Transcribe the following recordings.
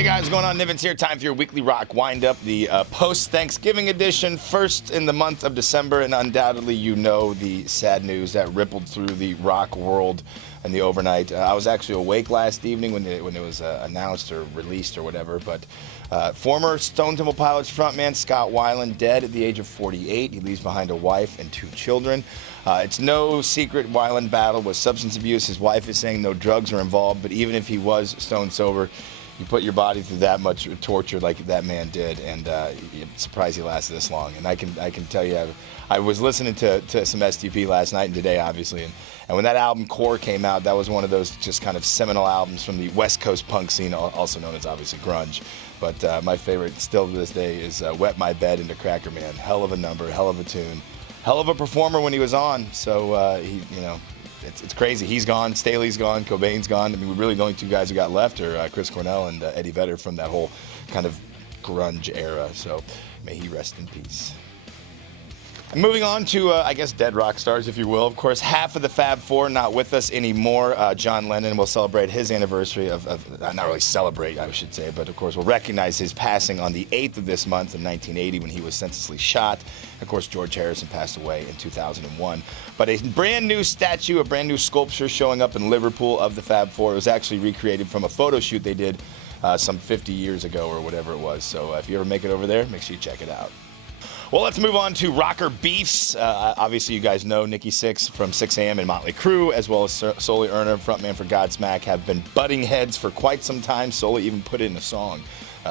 Hey guys, what's going on? Nivens here. Time for your weekly rock wind-up, the post-Thanksgiving edition, first in the month of December, and undoubtedly you know the sad news that rippled through the rock world in the overnight. I was actually awake last evening when it was announced or released or whatever, but former Stone Temple Pilots frontman Scott Wyland dead at the age of 48. He leaves behind a wife and 2 children. It's no secret Wyland battled with substance abuse. His wife is saying no drugs are involved, but even if he was stone sober, you put your body through that much torture like that man did, and I'm surprised he lasted this long. And I can tell you, I was listening to some STP last night and today, obviously, and when that album Core came out, that was one of those just kind of seminal albums from the West Coast punk scene, also known as obviously grunge. But my favorite still to this day is Wet My Bed into Cracker Man. Hell of a number, hell of a tune, hell of a performer when he was on. So It's crazy. He's gone. Staley's gone. Cobain's gone. I mean, really the only 2 guys who got left are Chris Cornell and Eddie Vedder from that whole kind of grunge era. So may he rest in peace. Moving on to, I guess, dead rock stars, if you will. Of course, half of the Fab Four not with us anymore. John Lennon will celebrate his anniversary of not really celebrate, I should say, but of course we'll recognize his passing on the 8th of this month in 1980 when he was senselessly shot. Of course, George Harrison passed away in 2001. But a brand new statue, a brand new sculpture showing up in Liverpool of the Fab Four. It was actually recreated from a photo shoot they did some 50 years ago or whatever it was. So if you ever make it over there, make sure you check it out. Well, let's move on to rocker beefs. Obviously, you guys know Nikki Sixx from 6 a.m. and Motley Crue, as well as Sully Erna, frontman for Godsmack, have been butting heads for quite some time. Sully even put it in a song,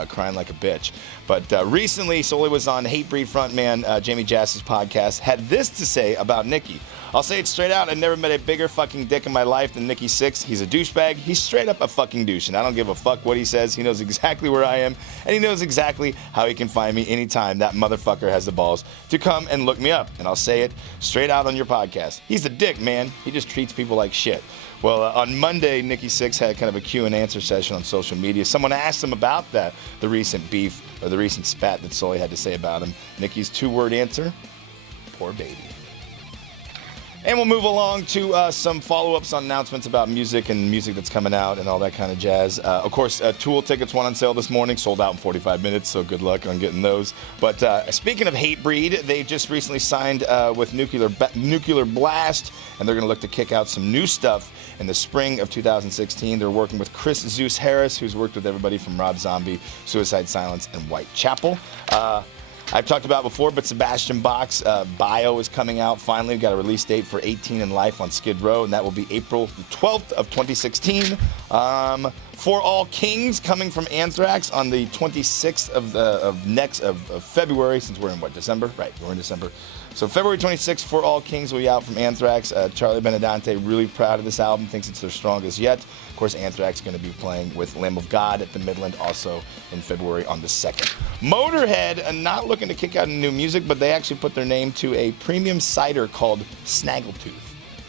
Crying Like a Bitch. But recently, Sully was on Hatebreed frontman Jamie Jass's podcast, had this to say about Nikki. I'll say it straight out, I've never met a bigger fucking dick in my life than Nikki Sixx. He's a douchebag. He's straight up a fucking douche, and I don't give a fuck what he says. He knows exactly where I am, and he knows exactly how he can find me anytime that motherfucker has the balls to come and look me up. And I'll say it straight out on your podcast. He's a dick, man. He just treats people like shit. Well, on Monday, Nikki Sixx had kind of a Q&A session on social media. Someone asked him about the recent beef or the recent spat that Sully had to say about him. Nikki's 2-word answer, poor baby. And we'll move along to some follow-ups on announcements about music and music that's coming out and all that kind of jazz. Of course, Tool tickets went on sale this morning, sold out in 45 minutes, so good luck on getting those. But speaking of Hatebreed, they just recently signed with Nuclear Blast, and they're going to look to kick out some new stuff in the spring of 2016. They're working with Chris Zeus Harris, who's worked with everybody from Rob Zombie, Suicide Silence, and Whitechapel. I've talked about before, but Sebastian Bach's Bio is coming out. Finally, we've got a release date for 18 in Life on Skid Row, and that will be April 12th of 2016. For All Kings coming from Anthrax on the 26th of February, since we're in December? Right, we're in December. So February 26th, For All Kings will be out from Anthrax. Charlie Benedante really proud of this album, thinks it's their strongest yet. Of course, Anthrax is going to be playing with Lamb of God at the Midland also in February on the 2nd. Motorhead, not looking to kick out any new music, but they actually put their name to a premium cider called Snaggletooth.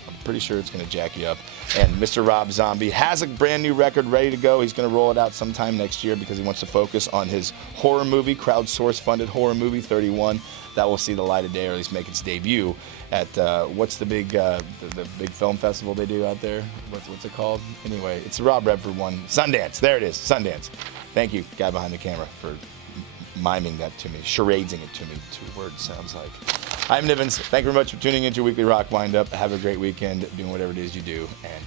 I'm pretty sure it's going to jack you up. And Mr. Rob Zombie has a brand new record ready to go. He's going to roll it out sometime next year because he wants to focus on his horror movie, crowdsource funded horror movie 31. That will see the light of day, or at least make its debut at what's the big film festival they do out there? What's it called? Anyway, it's the Rob Redford one. Sundance. There it is. Sundance. Thank you, guy behind the camera, for miming that to me, charadesing it to me. 2 words sounds like. I'm Nivens. Thank you very much for tuning into your weekly rock wind-up. Have a great weekend doing whatever it is you do, and